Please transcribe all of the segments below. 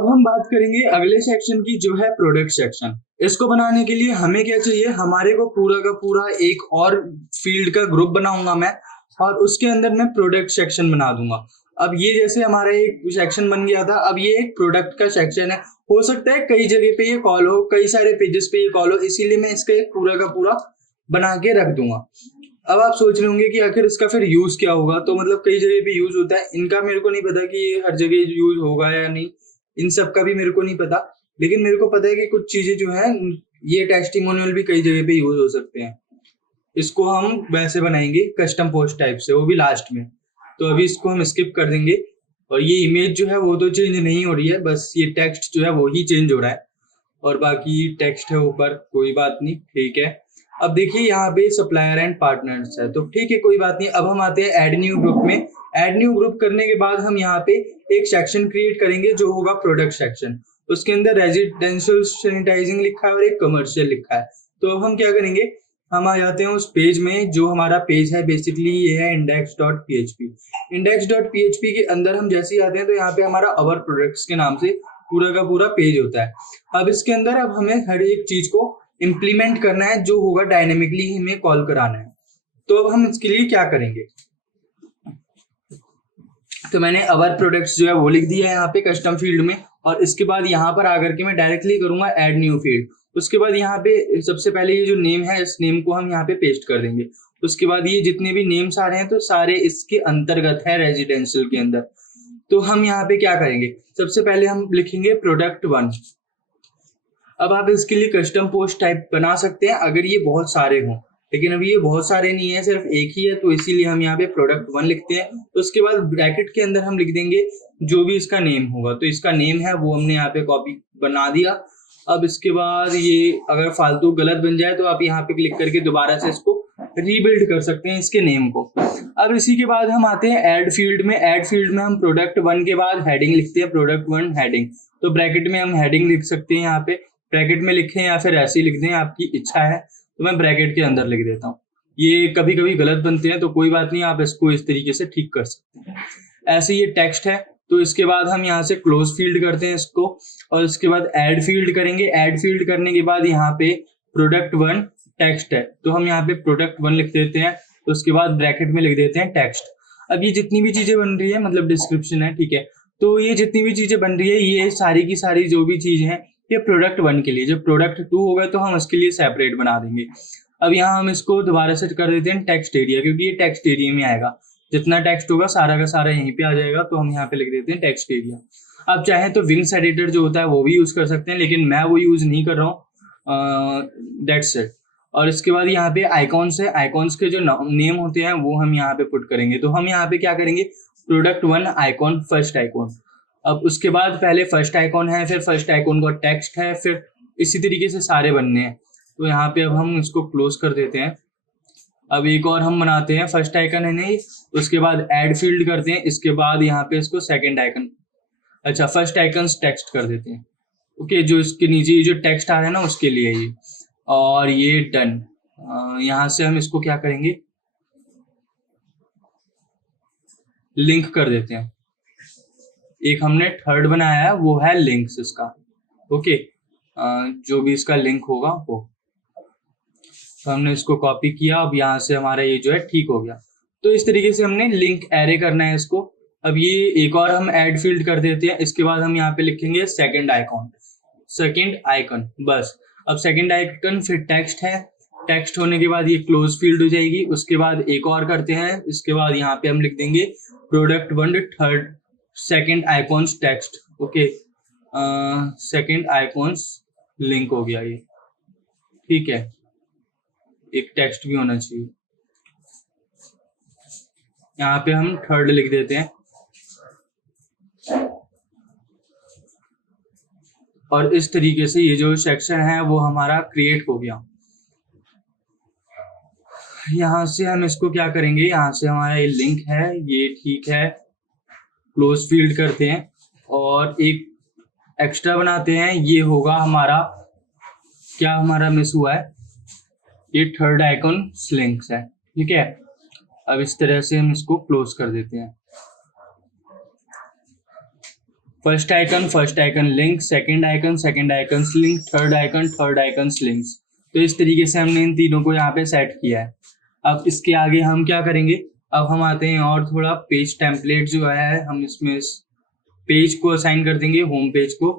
अब हम बात करेंगे अगले सेक्शन की, जो है प्रोडक्ट सेक्शन। इसको बनाने के लिए हमें क्या चाहिए, हमारे को पूरा का पूरा एक और फील्ड का ग्रुप बनाऊंगा मैं, और उसके अंदर मैं प्रोडक्ट सेक्शन बना दूंगा। अब ये जैसे हमारा एक सेक्शन बन गया था, अब ये एक प्रोडक्ट का सेक्शन है। हो सकता है कई जगह पे ये कॉल हो, कई सारे पेजेस पे ये कॉल हो, इसीलिए मैं इसका एक पूरा का पूरा बना के रख दूंगा। अब आप सोच रहे होंगे कि आखिर इसका फिर यूज क्या होगा, तो मतलब कई जगह पे यूज होता है, इनका मेरे को नहीं पता कि ये हर जगह यूज होगा या नहीं, इन सब का भी मेरे को नहीं पता। लेकिन मेरे को पता है कि कुछ चीजें जो है, ये टेस्टिमोनियल भी कई जगह पे यूज हो सकते हैं। इसको हम वैसे बनाएंगे कस्टम पोस्ट टाइप से, वो भी लास्ट में। तो अभी इसको हम स्किप कर देंगे। और ये इमेज जो है वो तो चेंज नहीं हो रही है, बस ये टेक्स्ट जो है वो ही चेंज हो रहा है, और बाकी टेक्स्ट है ऊपर, कोई बात नहीं, ठीक है। अब देखिए यहाँ पे सप्लायर एंड पार्टनर्स है, तो ठीक है, कोई बात नहीं। अब हम आते हैं ऐड न्यू ग्रुप में। ऐड न्यू ग्रुप करने के बाद हम यहाँ पे एक सेक्शन क्रिएट करेंगे जो होगा प्रोडक्ट सेक्शन। उसके अंदर रेजिडेंशियल सैनिटाइजिंग लिखा है और एक कमर्शियल लिखा है। तो अब हम क्या करेंगे, हम आ जाते हैं उस पेज में, जो हमारा पेज है बेसिकली ये है index.php। index.php के अंदर हम जैसे ही आते हैं तो यहाँ पे हमारा अवर प्रोडक्ट्स के नाम से पूरा का पूरा पेज होता है। अब इसके अंदर अब हमें हर एक चीज को इम्प्लीमेंट करना है, जो होगा डायनेमिकली हमें कॉल कराना है। तो अब हम इसके लिए क्या करेंगे, तो मैंने अवर प्रोडक्ट्स जो है वो लिख दिया है यहाँ पे कस्टम फील्ड में, और इसके बाद यहाँ पर आकर के मैं डायरेक्टली करूंगा ऐड न्यू फील्ड। उसके बाद यहाँ पे सबसे पहले ये जो नेम है, इस नेम को हम यहाँ पे पेस्ट कर देंगे। उसके बाद ये जितने भी नेम्स आ रहे हैं तो सारे इसके अंतर्गत है, रेजिडेंशियल के अंदर। तो हम यहाँ पे क्या करेंगे, सबसे पहले हम लिखेंगे प्रोडक्ट 1। अब आप इसके लिए कस्टम पोस्ट टाइप बना सकते हैं अगर ये बहुत सारे हों, लेकिन अभी ये बहुत सारे नहीं है, सिर्फ एक ही है, तो इसीलिए हम यहाँ पे प्रोडक्ट 1 लिखते हैं। तो उसके बाद ब्रैकेट के अंदर हम लिख देंगे जो भी इसका नेम होगा, तो इसका नेम है वो हमने यहाँ पे कॉपी बना दिया। अब इसके बाद ये अगर फालतू गलत बन जाए तो आप यहाँ पे क्लिक करके दोबारा से इसको रीबिल्ड कर सकते हैं, इसके नेम को। अब इसी के बाद हम आते हैं ऐड फील्ड में। ऐड फील्ड में हम प्रोडक्ट 1 के बाद हेडिंग लिखते हैं, प्रोडक्ट 1 हेडिंग। तो ब्रैकेट में हम हेडिंग लिख सकते हैं, यहाँ पे ब्रैकेट में लिखें या फिर ऐसे ही लिख दें, आपकी इच्छा है। तो मैं ब्रैकेट के अंदर लिख देता हूँ। ये कभी कभी गलत बनते हैं तो कोई बात नहीं, आप इसको इस तरीके से ठीक कर सकते हैं। ऐसे ये टेक्स्ट है, तो इसके बाद हम यहाँ से क्लोज फील्ड करते हैं इसको, और इसके बाद ऐड फील्ड करेंगे। ऐड फील्ड करने के बाद यहाँ पे प्रोडक्ट 1 टेक्स्ट है, तो हम यहाँ पे प्रोडक्ट 1 लिख देते हैं। तो उसके बाद ब्रैकेट में लिख देते हैं टेक्स्ट। अब ये जितनी भी चीजें बन रही है, मतलब डिस्क्रिप्शन है, ठीक है, तो ये जितनी भी चीजें बन रही है, ये सारी की सारी जो भी चीज है, ये प्रोडक्ट 1 के लिए। जब प्रोडक्ट 2 होगा तो हम उसके लिए सेपरेट बना देंगे। अब यहाँ हम इसको दोबारा से कर देते हैं टेक्स्ट एरिया, क्योंकि ये टेक्स्ट एरिया में आएगा, जितना टेक्स्ट होगा सारा का सारा यहीं पे आ जाएगा। तो हम यहाँ पे लिख देते हैं टेक्स्ट एरिया। आप चाहें तो विंग्स एडिटर जो होता है वो भी यूज कर सकते हैं, लेकिन मैं वो यूज नहीं कर रहा हूँ, दैट्स इट। और इसके बाद यहाँ पे आइकॉन्स है, आइकॉन्स के जो नेम होते हैं वो हम यहाँ पे पुट करेंगे। तो हम यहाँ पे क्या करेंगे, प्रोडक्ट 1 आइकॉन, फर्स्ट आइकॉन। अब उसके बाद पहले फर्स्ट आइकॉन है, फिर फर्स्ट आइकॉन का टेक्स्ट है, फिर इसी तरीके से सारे बनने हैं। तो यहाँ पे अब हम इसको क्लोज कर देते हैं। अब एक और हम बनाते हैं, फर्स्ट आइकन है नहीं, उसके बाद ऐड फील्ड करते हैं, इसके बाद यहाँ पे इसको सेकंड आइकन, अच्छा फर्स्ट आइकन टेक्स्ट कर देते हैं। ओके, जो इसके नीचे जो टेक्स्ट आ रहा है ना उसके लिए ये, और ये डन। यहाँ से हम इसको क्या करेंगे, लिंक कर देते हैं। एक हमने थर्ड बनाया है वो है लिंक्स इसका, ओके, जो भी इसका लिंक होगा वो। तो हमने इसको कॉपी किया, अब यहाँ से हमारा ये जो है ठीक हो गया। तो इस तरीके से हमने लिंक एरे करना है इसको। अब ये एक और हम ऐड फील्ड कर देते हैं, इसके बाद हम यहाँ पे लिखेंगे सेकंड आइकॉन, सेकंड आइकन, बस। अब सेकंड आइकन फिर टेक्स्ट है, टेक्स्ट होने के बाद ये क्लोज फील्ड हो जाएगी। उसके बाद एक और करते हैं, इसके बाद यहाँ पे हम लिख देंगे product 1 third second icons text, okay, second icons link हो गया ये, ठीक है। एक टेक्स्ट भी होना चाहिए, यहाँ पे हम थर्ड लिख देते हैं। और इस तरीके से ये जो सेक्शन है वो हमारा क्रिएट हो गया। यहाँ से हम इसको क्या करेंगे, यहाँ से हमारा ये लिंक है, ये ठीक है, क्लोज फील्ड करते हैं और एक एक्स्ट्रा बनाते हैं। ये होगा हमारा, क्या हमारा मिस हुआ है, ये थर्ड आइकॉन लिंक्स है, ठीक है। अब इस तरह से हम इसको क्लोज कर देते हैं। First icon link, second icon link, third icon links. तो इस तरीके से हमने इन तीनों को यहाँ पे सेट किया है। अब इसके आगे हम क्या करेंगे, अब हम आते हैं और थोड़ा पेज टेम्पलेट जो है हम इसमें पेज को असाइन कर देंगे, होम पेज को।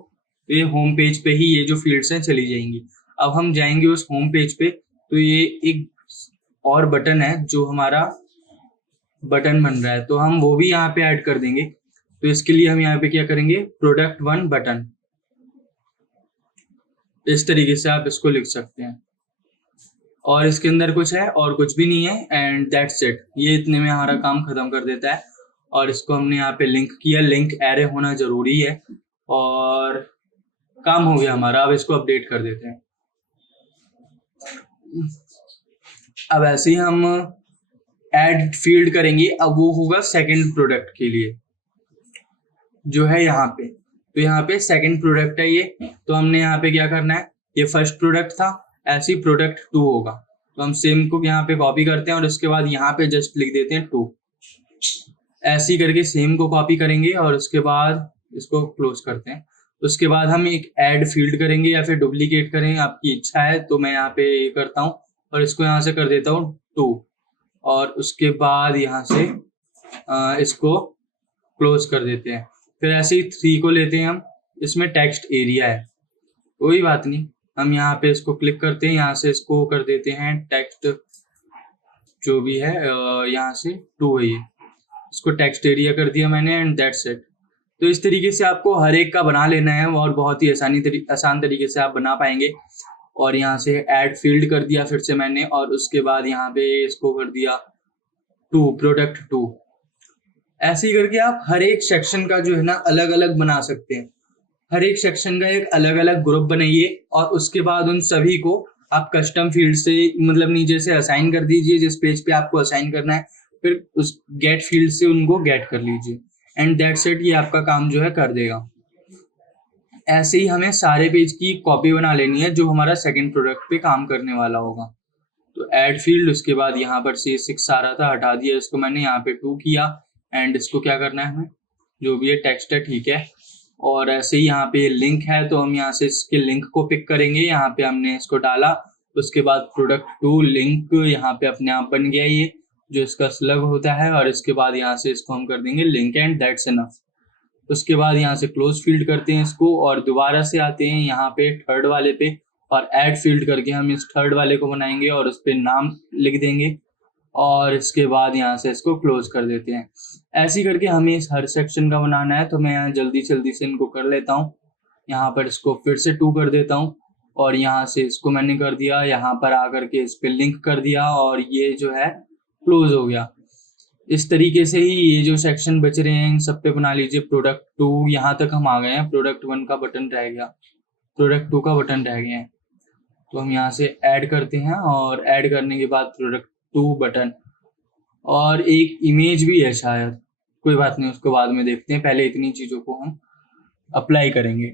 तो ये होम पेज पे ही ये जो फील्ड्स हैं चली जाएंगी। अब हम जाएंगे उस होम पेज पे, तो ये एक और बटन है जो हमारा बटन बन रहा है, तो हम वो भी यहाँ पे ऐड कर देंगे। तो इसके लिए हम यहाँ पे क्या करेंगे, प्रोडक्ट 1 बटन, इस तरीके से आप इसको लिख सकते हैं। और इसके अंदर कुछ है और कुछ भी नहीं है, एंड दैट्स इट। ये इतने में हमारा काम खत्म कर देता है। और इसको हमने यहाँ पे लिंक किया, लिंक एरे होना जरूरी है, और काम हो गया हमारा। अब इसको अपडेट कर देते हैं। अब ऐसे ही हम ऐड फील्ड करेंगे, अब वो होगा सेकंड प्रोडक्ट के लिए जो है यहाँ पे। तो यहाँ पे सेकंड प्रोडक्ट है ये, तो हमने यहाँ पे क्या करना है, ये फर्स्ट प्रोडक्ट था, ऐसे ही प्रोडक्ट 2 होगा। तो हम सेम को यहाँ पे कॉपी करते हैं और उसके बाद यहाँ पे जस्ट लिख देते हैं 2। ऐसे ही करके सेम को कॉपी करेंगे और उसके बाद इसको क्लोज करते हैं। उसके बाद हम एक ऐड फील्ड करेंगे या फिर डुप्लीकेट करें, आपकी इच्छा है। तो मैं यहाँ पे ये करता हूँ और इसको यहाँ से कर देता हूँ 2, और उसके बाद यहाँ से इसको क्लोज कर देते हैं। फिर ऐसे ही 3 को लेते हैं हम, इसमें टेक्स्ट एरिया है, कोई बात नहीं, हम यहाँ पे इसको क्लिक करते हैं, यहाँ से इसको कर देते हैं टेक्स्ट जो भी है, यहाँ से 2 है ये, इसको टेक्स्ट एरिया कर दिया मैंने, एंड दैट्स इट। तो इस तरीके से आपको हर एक का बना लेना है और बहुत ही आसान तरीके से आप बना पाएंगे। और यहाँ से ऐड फील्ड कर दिया फिर से मैंने, और उसके बाद यहाँ पे इसको कर दिया 2, प्रोडक्ट 2। ऐसे ही करके आप हर एक सेक्शन का जो है ना अलग अलग बना सकते हैं। हर एक सेक्शन का एक अलग अलग ग्रुप बनाइए और उसके बाद उन सभी को आप कस्टम फील्ड से मतलब नीचे से असाइन कर दीजिए, जिस पेज पे आपको असाइन करना है, फिर उस गेट फील्ड से उनको गेट कर लीजिए, एंड दैट्स इट। ये आपका काम जो है कर देगा। ऐसे ही हमें सारे पेज की कॉपी बना लेनी है जो हमारा सेकंड प्रोडक्ट पे काम करने वाला होगा। तो ऐड फील्ड, उसके बाद यहाँ पर से 6 आ रहा था, हटा दिया इसको मैंने, यहाँ पे 2 किया, एंड इसको क्या करना है हमें, जो भी ये टेक्स्ट है ठीक है। और ऐसे ही यहाँ पे लिंक है, तो हम यहाँ से इसके लिंक को पिक करेंगे, यहाँ पे हमने इसको डाला, उसके बाद प्रोडक्ट 2 लिंक यहाँ पे अपने आप बन गया ये जो इसका स्लग होता है, और इसके बाद यहाँ से इसको हम कर देंगे लिंक, एंड दैट्स इनफ। उसके बाद यहाँ से क्लोज फील्ड करते हैं इसको, और दोबारा से आते हैं यहाँ पे थर्ड वाले पे, और ऐड फील्ड करके हम इस थर्ड वाले को बनाएंगे और उस पर नाम लिख देंगे, और इसके बाद यहाँ से इसको क्लोज कर देते हैं। ऐसे ही करके हमें इस हर सेक्शन का बनाना है। तो मैं यहाँ जल्दी से इनको कर लेता हूँ। यहाँ पर इसको फिर से 2 कर देता हूँ, और यहाँ से इसको मैंने कर दिया, यहाँ पर आकर के इस पे लिंक कर दिया, और ये जो है क्लोज हो गया। इस तरीके से ही ये जो सेक्शन बच रहे हैं इन सब पे बना लीजिए। प्रोडक्ट 2 यहाँ तक हम आ गए हैं, प्रोडक्ट 1 का बटन रह गया, प्रोडक्ट 2 का बटन रह गया है। तो हम यहाँ से ऐड करते हैं, और ऐड करने के बाद प्रोडक्ट 2 बटन, और एक इमेज भी है शायद, कोई बात नहीं, उसको बाद में देखते हैं, पहले इतनी चीज़ों को हम अप्लाई करेंगे।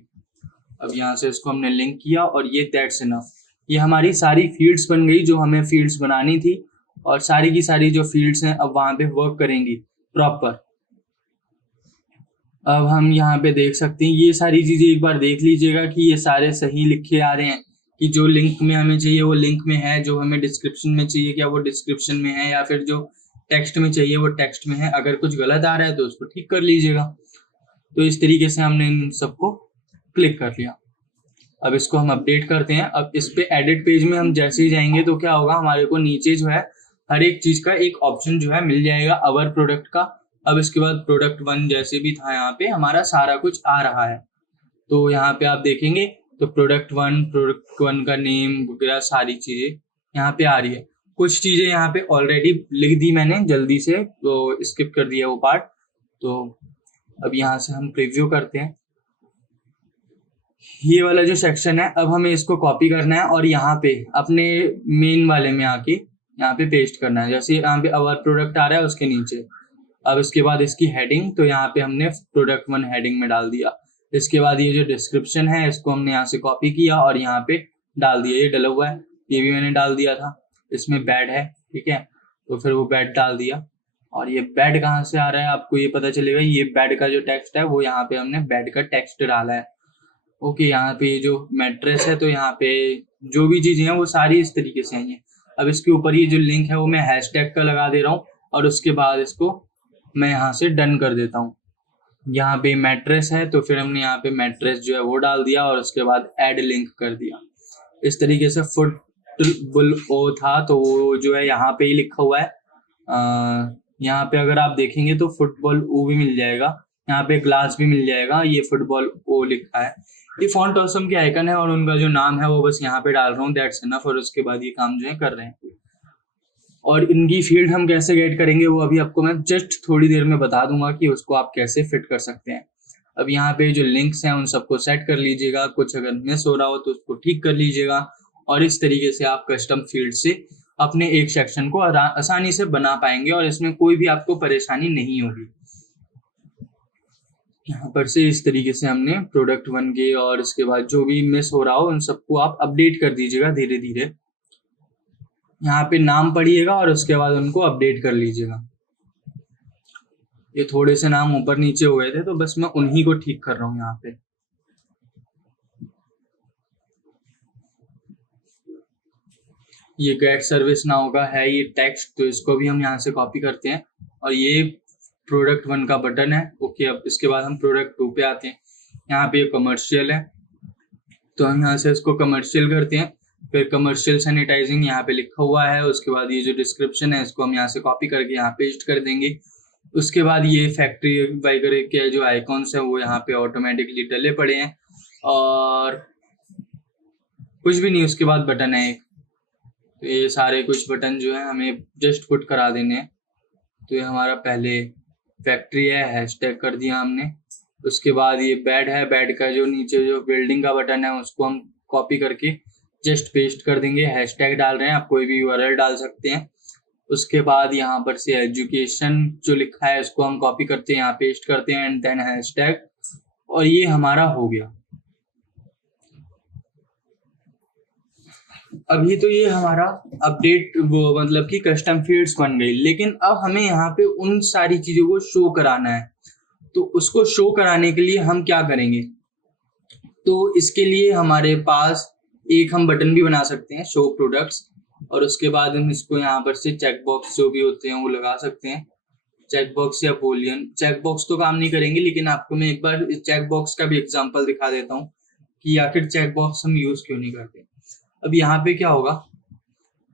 अब यहाँ से इसको हमने लिंक किया, और ये दैट्स इनफ। ये हमारी सारी फील्ड्स बन गई जो हमें फील्ड्स बनानी थी, और सारी की सारी जो फील्ड्स हैं अब वहाँ पे वर्क करेंगी प्रॉपर। अब हम यहाँ पे देख सकते हैं, ये सारी चीज़ें एक बार देख लीजिएगा कि ये सारे सही लिखे आ रहे हैं, कि जो लिंक में हमें चाहिए वो लिंक में है, जो हमें डिस्क्रिप्शन में चाहिए क्या वो डिस्क्रिप्शन में है, या फिर जो टेक्स्ट में चाहिए वो टेक्स्ट में है। अगर कुछ गलत आ रहा है तो उसको ठीक कर लीजिएगा। तो इस तरीके से हमने इन सबको क्लिक कर लिया। अब इसको हम अपडेट करते हैं। अब इस पे एडिट पेज में हम जैसे ही जाएंगे तो क्या होगा, हमारे को नीचे जो है हर एक चीज का एक ऑप्शन जो है मिल जाएगा अवर प्रोडक्ट का। अब इसके बाद प्रोडक्ट 1 जैसे भी था यहाँ पे हमारा सारा कुछ आ रहा है। तो यहाँ पे आप देखेंगे तो प्रोडक्ट 1 का नेम वगैरह सारी चीजें यहाँ पे आ रही है। कुछ चीजें यहाँ पे ऑलरेडी लिख दी मैंने जल्दी से, तो स्किप कर दिया वो पार्ट। तो अब यहाँ से हम प्रीव्यू करते हैं। ये वाला जो सेक्शन है अब हमें इसको कॉपी करना है और यहाँ पे अपने मेन वाले में आके यहाँ पे पेस्ट करना है। जैसे यहाँ पे अवर प्रोडक्ट आ रहा है उसके नीचे, अब इसके बाद इसकी हेडिंग, तो यहाँ पे हमने प्रोडक्ट 1 हेडिंग में डाल दिया। इसके बाद ये जो डिस्क्रिप्शन है इसको हमने यहाँ से कॉपी किया और यहाँ पे डाल दिया। ये डला हुआ है, ये भी मैंने डाल दिया था। इसमें बैड है, ठीक है, तो फिर वो बैड डाल दिया। और ये बेड कहाँ से आ रहा है आपको ये पता चलेगा, ये बेड का जो टेक्स्ट है वो यहाँ पे हमने बेड का टेक्स्ट डाला है। ओके, यहाँ पे ये जो मैट्रेस है तो यहाँ पे जो भी चीजें हैं वो सारी इस तरीके से आई हैं। अब इसके ऊपर ये जो लिंक है वो मैं हैशटैग का लगा दे रहा हूँ और उसके बाद इसको मैं यहाँ से डन कर देता हूँ। यहाँ पे मैट्रेस है तो फिर हमने यहाँ पे मैट्रेस जो है वो डाल दिया और उसके बाद ऐड लिंक कर दिया। इस तरीके से फुटबॉल ओ था तो वो जो है यहाँ पे ही लिखा हुआ है। यहाँ पे अगर आप देखेंगे तो फुटबॉल ओ भी मिल जाएगा, यहाँ पे ग्लास भी मिल जाएगा, ये फुटबॉल ओ लिखा है। ये फॉन्ट ऑसम के आइकन है और उनका जो नाम है वो बस यहाँ पे डाल रहा हूँ, दैट्स इनफ। और उसके बाद ये काम जो है कर रहे हैं। और इनकी फील्ड हम कैसे गेट करेंगे वो अभी आपको मैं जस्ट थोड़ी देर में बता दूंगा कि उसको आप कैसे फिट कर सकते हैं। अब यहाँ पे जो लिंक्स हैं उन सबको सेट कर लीजिएगा, कुछ अगर मिस हो रहा हो तो उसको ठीक कर लीजिएगा और इस तरीके से आप कस्टम फील्ड से अपने एक सेक्शन को आसानी से बना पाएंगे और इसमें कोई भी आपको परेशानी नहीं होगी। यहाँ पर से इस तरीके से हमने प्रोडक्ट बन गए और इसके बाद जो भी मिस हो रहा हो उन सबको आप अपडेट कर दीजिएगा धीरे धीरे। यहाँ पे नाम पढ़िएगा और उसके बाद उनको अपडेट कर लीजिएगा। ये थोड़े से नाम ऊपर नीचे हो गए थे तो बस मैं उन्हीं को ठीक कर रहा हूँ। यहाँ पे ये गेट सर्विस नाउ का है ये टेक्स्ट, तो इसको भी हम यहाँ से कॉपी करते हैं और ये प्रोडक्ट 1 का बटन है। ओके, अब इसके बाद हम प्रोडक्ट 2 पे आते हैं। यहाँ पे कमर्शियल है तो हम यहाँ से इसको कमर्शियल करते हैं। फिर कमर्शियल सैनिटाइजिंग यहाँ पे लिखा हुआ है। उसके बाद ये जो डिस्क्रिप्शन है इसको हम यहाँ से कॉपी करके यहाँ पेस्ट कर देंगे। उसके बाद ये फैक्ट्री वगैरह के जो आइकॉन्स है वो यहाँ पे ऑटोमेटिकली डले पड़े हैं और कुछ भी नहीं, उसके बाद बटन है एक, तो ये सारे कुछ बटन जो है हमें जस्ट पुट करा देने हैं। तो ये हमारा पहले फैक्ट्री है, हैशटैग कर दिया हमने। उसके बाद ये बेड है, बेड का जो नीचे जो बिल्डिंग का बटन है उसको हम कॉपी करके जस्ट पेस्ट कर देंगे। हैशटैग डाल रहे हैं, आप कोई भी यूआरएल डाल सकते हैं। उसके बाद यहाँ पर से एजुकेशन जो लिखा है उसको हम कॉपी करते हैं, यहाँ पेस्ट करते हैं एंड देन हैशटैग, और ये हमारा हो गया। अभी तो ये हमारा अपडेट वो मतलब कि कस्टम फील्ड्स बन गई, लेकिन अब हमें यहाँ पे उन सारी चीजों को शो कराना है। तो उसको शो कराने के लिए हम क्या करेंगे, तो इसके लिए हमारे पास एक हम बटन भी बना सकते हैं, शो प्रोडक्ट्स, और उसके बाद हम इसको यहाँ पर से चेकबॉक्स जो भी होते हैं वो लगा सकते हैं। चेकबॉक्स या बूलियन, चेकबॉक्स तो काम नहीं करेंगे लेकिन आपको मैं एक बार चेकबॉक्स का भी एग्जांपल दिखा देता हूँ कि आखिर चेकबॉक्स हम यूज क्यों नहीं करते। अब यहाँ पे क्या होगा,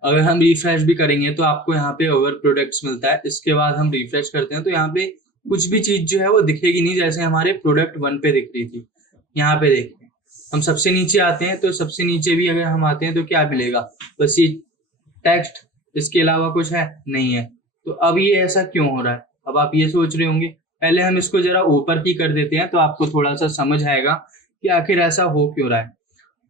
अगर हम रिफ्रेश भी करेंगे तो आपको यहाँ पे ओवर प्रोडक्ट्स मिलता है। इसके बाद हम रिफ्रेश करते हैं तो यहाँ पे कुछ भी चीज जो है वो दिखेगी नहीं, जैसे हमारे प्रोडक्ट 1 पे दिख रही थी। यहाँ पे देखते हैं, हम सबसे नीचे आते हैं तो सबसे नीचे भी अगर हम आते हैं तो क्या मिलेगा, बस ये टेक्स्ट, इसके अलावा कुछ है नहीं है। तो अब ये ऐसा क्यों हो रहा है, अब आप ये सोच रहे होंगे। पहले हम इसको जरा ऊपर की कर देते हैं तो आपको थोड़ा सा समझ आएगा कि आखिर ऐसा हो क्यों रहा है।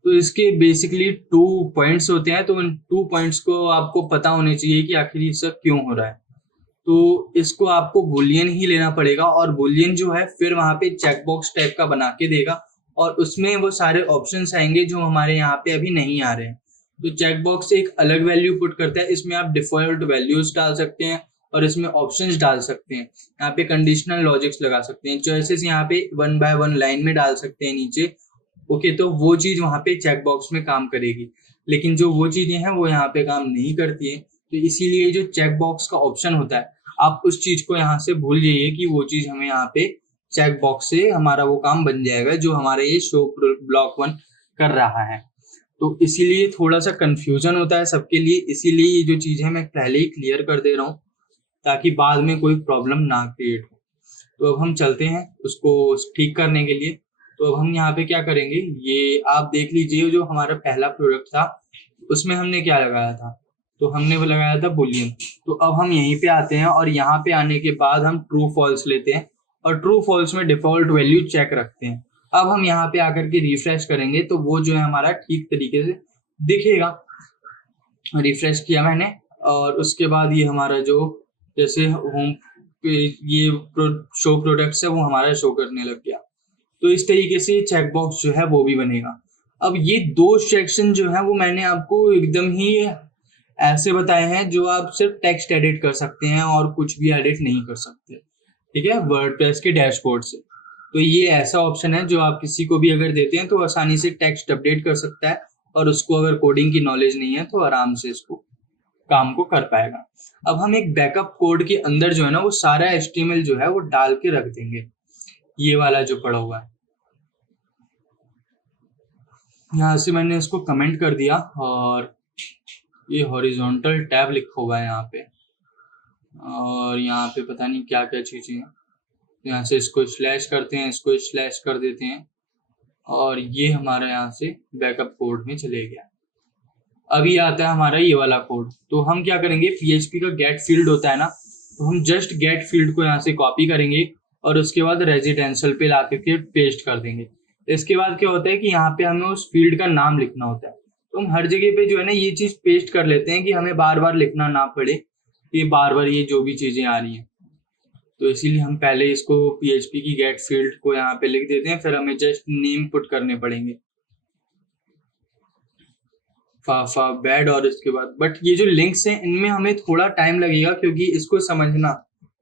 तो इसके बेसिकली 2 पॉइंट्स होते हैं, तो उन 2 पॉइंट्स को आपको पता होने चाहिए कि आखिर ये सब क्यों हो रहा है। तो इसको आपको बूलियन ही लेना पड़ेगा और बूलियन जो है फिर वहां पे चेकबॉक्स टाइप का बना के देगा और उसमें वो सारे ऑप्शंस आएंगे जो हमारे यहाँ पे अभी नहीं आ रहे हैं। तो चेकबॉक्स एक अलग वैल्यू पुट करता है, इसमें आप डिफॉल्ट वैल्यूज डाल सकते हैं और इसमें ऑप्शंस डाल सकते हैं। यहाँ पे कंडीशनल लॉजिक्स लगा सकते हैं, चॉइसेस यहाँ पे 1 बाय 1 लाइन में डाल सकते हैं नीचे। ओके, तो वो चीज वहां पे चेकबॉक्स में काम करेगी, लेकिन जो वो चीजें हैं वो यहाँ पे काम नहीं करती है। तो इसीलिए जो चेकबॉक्स का ऑप्शन होता है आप उस चीज को यहाँ से भूल जाइए कि वो चीज हमें यहाँ पे चेकबॉक्स से हमारा वो काम बन जाएगा जो हमारे ये शो ब्लॉक 1 कर रहा है। तो इसीलिए थोड़ा सा कंफ्यूजन होता है सबके लिए, इसीलिए ये जो चीज है मैं पहले ही क्लियर कर दे रहा हूँ ताकि बाद में कोई प्रॉब्लम ना क्रिएट हो। तो अब हम चलते हैं उसको ठीक करने के लिए। तो अब हम यहाँ पे क्या करेंगे, ये आप देख लीजिए जो हमारा पहला प्रोडक्ट था उसमें हमने क्या लगाया था, तो हमने वो लगाया था बूलियन। तो अब हम यहीं पे आते हैं और यहाँ पे आने के बाद हम ट्रू फॉल्स लेते हैं और ट्रू फॉल्स में डिफॉल्ट वैल्यू चेक रखते हैं। अब हम यहाँ पे आकर के रिफ्रेश करेंगे तो वो जो है हमारा ठीक तरीके से दिखेगा। रिफ्रेश किया मैंने और उसके बाद ये हमारा जो जैसे होम पे ये शो प्रोडक्ट्स है वो हमारा शो करने लग गया। तो इस तरीके से चेकबॉक्स जो है वो भी बनेगा। अब ये 2 सेक्शन जो है वो मैंने आपको एकदम ही ऐसे बताए हैं जो आप सिर्फ टेक्स्ट एडिट कर सकते हैं और कुछ भी एडिट नहीं कर सकते, ठीक है, वर्डप्रेस के डैशबोर्ड से। तो ये ऐसा ऑप्शन है जो आप किसी को भी अगर देते हैं तो आसानी से टेक्स्ट अपडेट कर सकता है, और उसको अगर कोडिंग की नॉलेज नहीं है तो आराम से इसको काम को कर पाएगा। अब हम एक बैकअप कोड के अंदर जो है ना वो सारा HTML जो है वो डाल के रख देंगे, ये वाला जो पड़ा हुआ है। यहाँ से मैंने इसको कमेंट कर दिया, और ये हॉरिजॉन्टल टैब लिखा हुआ है यहाँ पे, और यहाँ पे पता नहीं क्या क्या चीजें हैं। यहाँ से इसको स्लैश करते हैं, इसको स्लैश कर देते हैं, और ये हमारा यहाँ से बैकअप कोड में चले गया। अभी आता है हमारा ये वाला कोड। तो हम क्या करेंगे, PHP का गेट फील्ड होता है ना, तो हम जस्ट गेट फील्ड को यहाँ से कॉपी करेंगे और उसके बाद रेजिडेंशियल पे ला के पेस्ट कर देंगे। इसके बाद क्या होता है कि यहाँ पे हमें उस फील्ड का नाम लिखना होता है। तो हम हर जगह पे जो है ना ये चीज पेस्ट कर लेते हैं कि हमें बार बार लिखना ना पड़े, ये बार बार ये जो भी चीजें आ रही हैं। तो इसीलिए हम पहले इसको PHP की गेट फील्ड को यहाँ पे लिख देते हैं, फिर हमें जस्ट नेम पुट करने पड़ेंगे, फाफा बैड, और इसके बाद बट ये जो लिंक्स हैं इनमें हमें थोड़ा टाइम लगेगा क्योंकि इसको समझना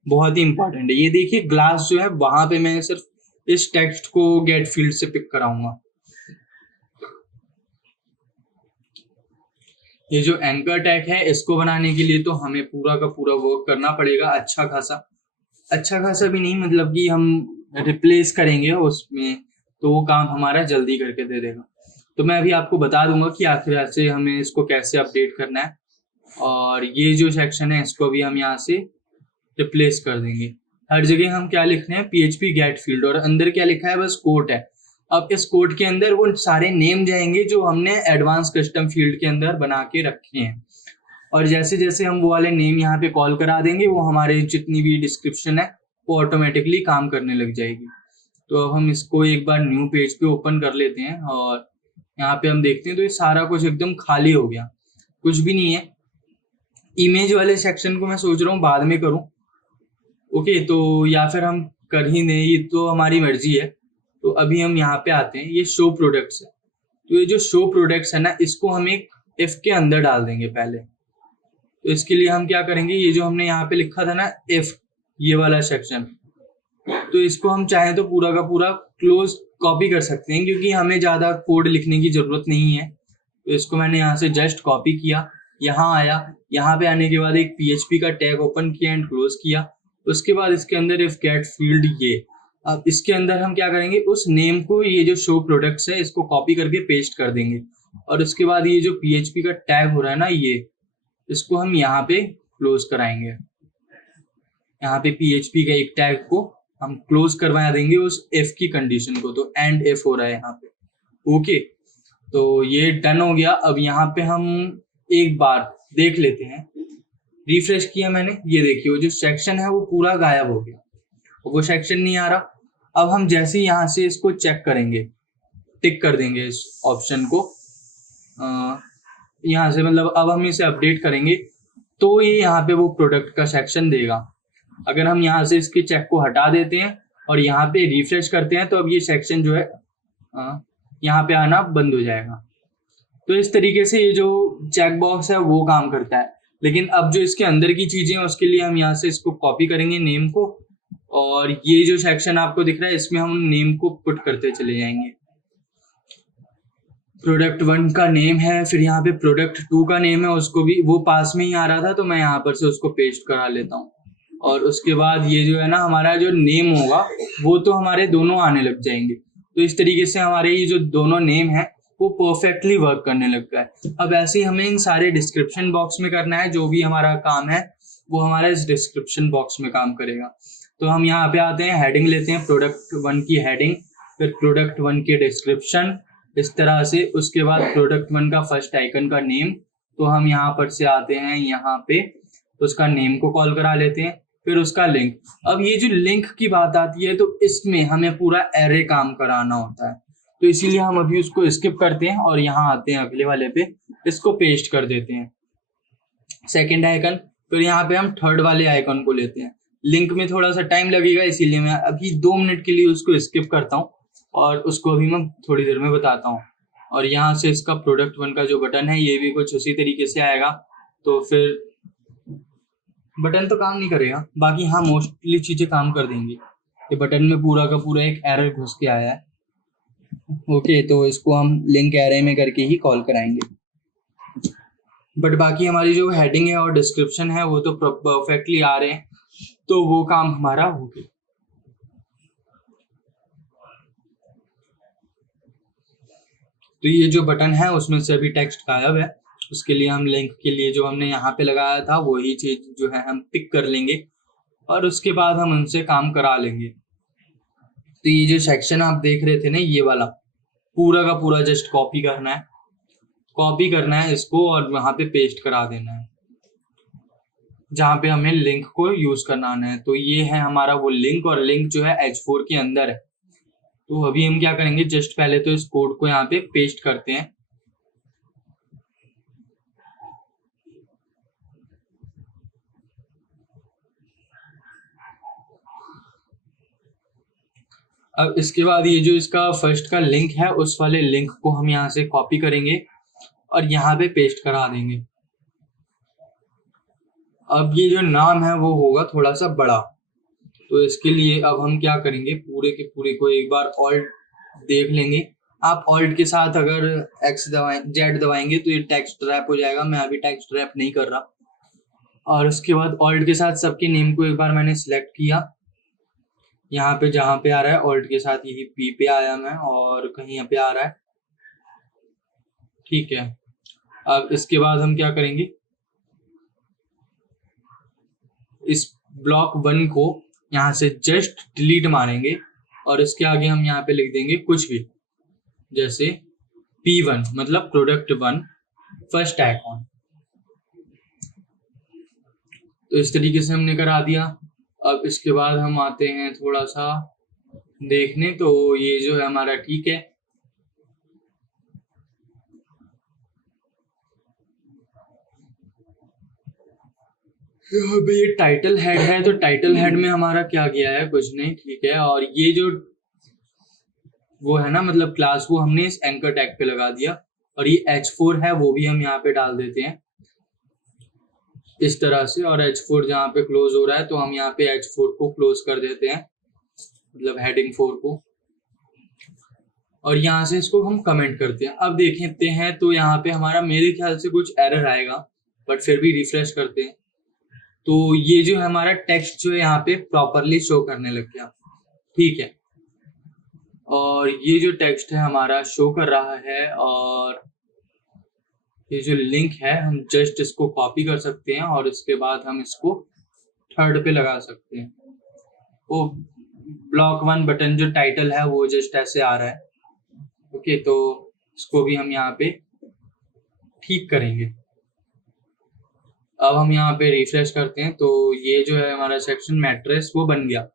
बहुत ही इंपॉर्टेंट है। ये देखिए ग्लास जो है वहां पे मैं सिर्फ इस टेक्स्ट को गेट फील्ड से पिक कराऊंगा। ये जो एंकर टैग है इसको बनाने के लिए तो हमें पूरा का पूरा वर्क करना पड़ेगा, अच्छा खासा भी नहीं, मतलब कि हम रिप्लेस करेंगे उसमें तो वो काम हमारा जल्दी करके दे देगा। तो मैं अभी आपको बता दूंगा कि आखिर से हमें इसको कैसे अपडेट करना है। और ये जो सेक्शन है इसको भी हम यहाँ से रिप्लेस कर देंगे। हर जगह हम क्या लिख रहे हैं, PHP गेट फील्ड, और अंदर क्या लिखा है, बस कोट है। अब इस कोड के अंदर वो सारे नेम जाएंगे जो हमने एडवांस कस्टम फील्ड के अंदर बना के रखे हैं, और जैसे जैसे हम वो वाले नेम यहाँ पे कॉल करा देंगे वो हमारे जितनी भी डिस्क्रिप्शन है वो ऑटोमेटिकली काम करने लग जाएगी। तो अब हम इसको एक बार न्यू पेज पे ओपन कर लेते हैं, और यहाँ पे हम देखते हैं तो ये सारा कुछ एकदम खाली हो गया, कुछ भी नहीं है। इमेज वाले सेक्शन को मैं सोच रहा हूँ बाद में करूँ, ओके, तो या फिर हम कर ही नहीं, ये तो हमारी मर्जी है। तो अभी हम यहाँ पे आते हैं, ये शो प्रोडक्ट्स है। तो ये जो शो प्रोडक्ट्स है ना इसको हम एक इफ के अंदर डाल देंगे पहले। तो इसके लिए हम क्या करेंगे, ये जो हमने यहाँ पे लिखा था ना इफ, ये वाला सेक्शन, तो इसको हम चाहें तो पूरा का पूरा क्लोज कॉपी कर सकते हैं क्योंकि हमें ज्यादा कोड लिखने की जरूरत नहीं है। तो इसको मैंने यहाँ से जस्ट कॉपी किया, यहाँ आया, यहाँ पे आने के बाद एक PHP का टैग ओपन किया एंड क्लोज किया। उसके बाद इसके अंदर इफ गेट फील्ड, ये अब इसके अंदर हम क्या करेंगे, उस नेम को, ये जो शो प्रोडक्ट्स है इसको कॉपी करके पेस्ट कर देंगे, और उसके बाद ये जो PHP का टैग हो रहा है ना ये, इसको हम यहाँ पे क्लोज कराएंगे। यहाँ पे PHP का एक टैग को हम क्लोज करवा देंगे उस इफ की कंडीशन को, तो एंड इफ हो रहा है यहाँ पे, ओके। तो ये डन हो गया। अब यहाँ पे हम एक बार देख लेते हैं, रिफ्रेश किया मैंने, ये देखिए वो जो सेक्शन है वो पूरा गायब हो गया, वो सेक्शन नहीं आ रहा। अब हम जैसे ही यहाँ से इसको चेक करेंगे, टिक कर देंगे इस ऑप्शन को, यहाँ से मतलब अब हम इसे अपडेट करेंगे तो ये यहाँ पे वो प्रोडक्ट का सेक्शन देगा। अगर हम यहाँ से इसके चेक को हटा देते हैं और यहाँ पे रिफ्रेश करते हैं तो अब ये सेक्शन जो है यहाँ पे आना बंद हो जाएगा। तो इस तरीके से ये जो चेक बॉक्स है वो काम करता है। लेकिन अब जो इसके अंदर की चीजें हैं उसके लिए हम यहाँ से इसको कॉपी करेंगे नेम को, और ये जो सेक्शन आपको दिख रहा है इसमें हम नेम को पुट करते चले जाएंगे। प्रोडक्ट 1 का नेम है, फिर यहाँ पे प्रोडक्ट 2 का नेम है, उसको भी वो पास में ही आ रहा था तो मैं यहाँ पर से उसको पेस्ट करा लेता हूँ। और उसके बाद ये जो है ना हमारा जो नेम होगा वो तो हमारे दोनों आने लग जाएंगे। तो इस तरीके से हमारे ये जो दोनों नेम है वो परफेक्टली वर्क करने लग गया है। अब ऐसे ही हमें इन सारे डिस्क्रिप्शन बॉक्स में करना है, जो भी हमारा काम है वो हमारा इस डिस्क्रिप्शन बॉक्स में काम करेगा। तो हम यहाँ पे आते हैं, हेडिंग लेते हैं, प्रोडक्ट 1 की हेडिंग, फिर प्रोडक्ट 1 के डिस्क्रिप्शन, इस तरह से। उसके बाद प्रोडक्ट 1 का फर्स्ट आइकन का नेम, तो हम यहाँ पर से आते हैं यहाँ पे उसका नेम को कॉल करा लेते हैं, फिर उसका लिंक। अब ये जो लिंक की बात आती है तो इसमें हमें पूरा एरे काम कराना होता है, तो इसीलिए हम अभी उसको स्किप करते हैं और यहाँ आते हैं अगले वाले पे, इसको पेस्ट कर देते हैं सेकंड आइकन। फिर यहाँ पे हम थर्ड वाले आइकन को लेते हैं। लिंक में थोड़ा सा टाइम लगेगा इसीलिए मैं अभी 2 मिनट के लिए उसको स्किप करता हूँ और उसको अभी मैं थोड़ी देर में बताता हूँ। और यहाँ से इसका प्रोडक्ट 1 का जो बटन है ये भी कुछ उसी तरीके से आएगा। तो फिर बटन तो काम नहीं करेगा, बाकी हाँ मोस्टली चीजें काम कर देंगी। ये बटन में पूरा का पूरा एक एरर घुस के आया है। ओके, तो इसको हम लिंक एरे में करके ही कॉल कराएंगे। बट बाकी हमारी जो हेडिंग है और डिस्क्रिप्शन है वो तो परफेक्टली आ रहे हैं, तो वो काम हमारा हो गया। तो ये जो बटन है उसमें से अभी टेक्स्ट गायब है, उसके लिए हम लिंक के लिए जो हमने यहाँ पे लगाया था वही चीज जो है हम पिक कर लेंगे और उसके बाद हम उनसे काम करा लेंगे। तो ये जो सेक्शन आप देख रहे थे ना, ये वाला पूरा का पूरा जस्ट कॉपी करना है इसको और वहां पे पेस्ट करा देना है जहाँ पे हमें लिंक को यूज करना है। तो ये है हमारा वो लिंक, और लिंक जो है H4 के अंदर है। तो अभी हम क्या करेंगे, जस्ट पहले तो इस कोड को यहाँ पे पेस्ट करते हैं। अब इसके बाद ये जो इसका फर्स्ट का लिंक है उस वाले लिंक को हम यहाँ से कॉपी करेंगे और यहाँ पे पेस्ट करा देंगे। अब ये जो नाम है वो होगा थोड़ा सा बड़ा, तो इसके लिए अब हम क्या करेंगे, पूरे के पूरे को एक बार ऑल्ट देख लेंगे। आप ऑल्ट के साथ अगर Z दबाएंगे तो ये टेक्स्ट रैप हो जाएगा। मैं अभी टेक्स्ट रैप नहीं कर रहा। और उसके बाद ऑल्ट के साथ सबके नेम को एक बार मैंने सिलेक्ट किया, यहाँ पे जहाँ पे आ रहा है ऑल्ट के साथ यही P पे आया मैं, और कहीं यहाँ पे आ रहा है, ठीक है। अब इसके बाद हम क्या करेंगे, इस ब्लॉक 1 को यहाँ से जस्ट डिलीट मारेंगे और इसके आगे हम यहाँ पे लिख देंगे कुछ भी, जैसे P1 मतलब प्रोडक्ट 1 फर्स्ट आइकॉन। तो इस तरीके से हमने करा दिया। अब इसके बाद हम आते हैं थोड़ा सा देखने, तो ये जो है हमारा ठीक है। ये टाइटल हेड है, तो टाइटल हेड में हमारा क्या गया है, कुछ नहीं, ठीक है। और ये जो वो है ना मतलब क्लास, वो हमने इस एंकर टैग पे लगा दिया, और ये H4 है वो भी हम यहाँ पे डाल देते हैं इस तरह से। और H4 जहाँ पे क्लोज हो रहा है तो हम यहाँ पे H4 को क्लोज कर देते हैं, मतलब हेडिंग 4 को, और यहाँ से इसको हम कमेंट करते हैं। अब देखते हैं तो यहाँ पे हमारा मेरे ख्याल से कुछ एरर आएगा, बट फिर भी रिफ्रेश करते हैं। तो ये जो हमारा टेक्स्ट जो है यहाँ पे प्रॉपरली शो करने लग गया, ठीक है। और ये जो टेक्स्ट है हमारा शो कर रहा है, और ये जो लिंक है हम जस्ट इसको कॉपी कर सकते हैं और इसके बाद हम इसको थर्ड पे लगा सकते हैं। वो ब्लॉक 1 बटन जो टाइटल है वो जस्ट ऐसे आ रहा है, ओके। तो इसको भी हम यहाँ पे ठीक करेंगे। अब हम यहाँ पे रिफ्रेश करते हैं, तो ये जो है हमारा सेक्शन मैट्रेस वो बन गया,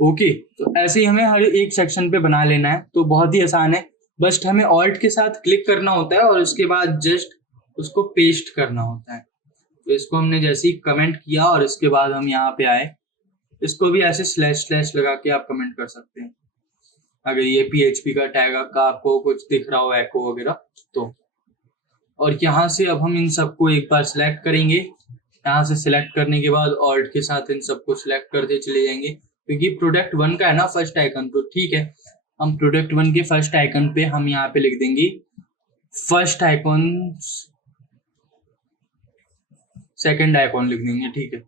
ओके। तो ऐसे ही हमें हर एक सेक्शन पे बना लेना है, तो बहुत ही आसान है। बस हमें ऑल्ट के साथ क्लिक करना होता है और उसके बाद जस्ट उसको पेस्ट करना होता है। तो इसको हमने जैसे ही कमेंट किया और इसके बाद हम यहाँ पे आए, इसको भी ऐसे स्लैश स्लैश लगा के आप कमेंट कर सकते हैं अगर ये PHP का टैग का आपको कुछ दिख रहा हो, एको वगैरह तो। और यहाँ से अब हम इन सबको एक बार सिलेक्ट करेंगे। यहाँ से सिलेक्ट करने के बाद ऑल्ट के साथ इन सबको सिलेक्ट करते चले जाएंगे, क्योंकि प्रोडक्ट 1 का है ना फर्स्ट आइकन, तो ठीक है। हम प्रोडक्ट 1 के फर्स्ट आइकन पे हम यहाँ पे लिख देंगे फर्स्ट आइकॉन, सेकंड आइकॉन लिख देंगे, ठीक है।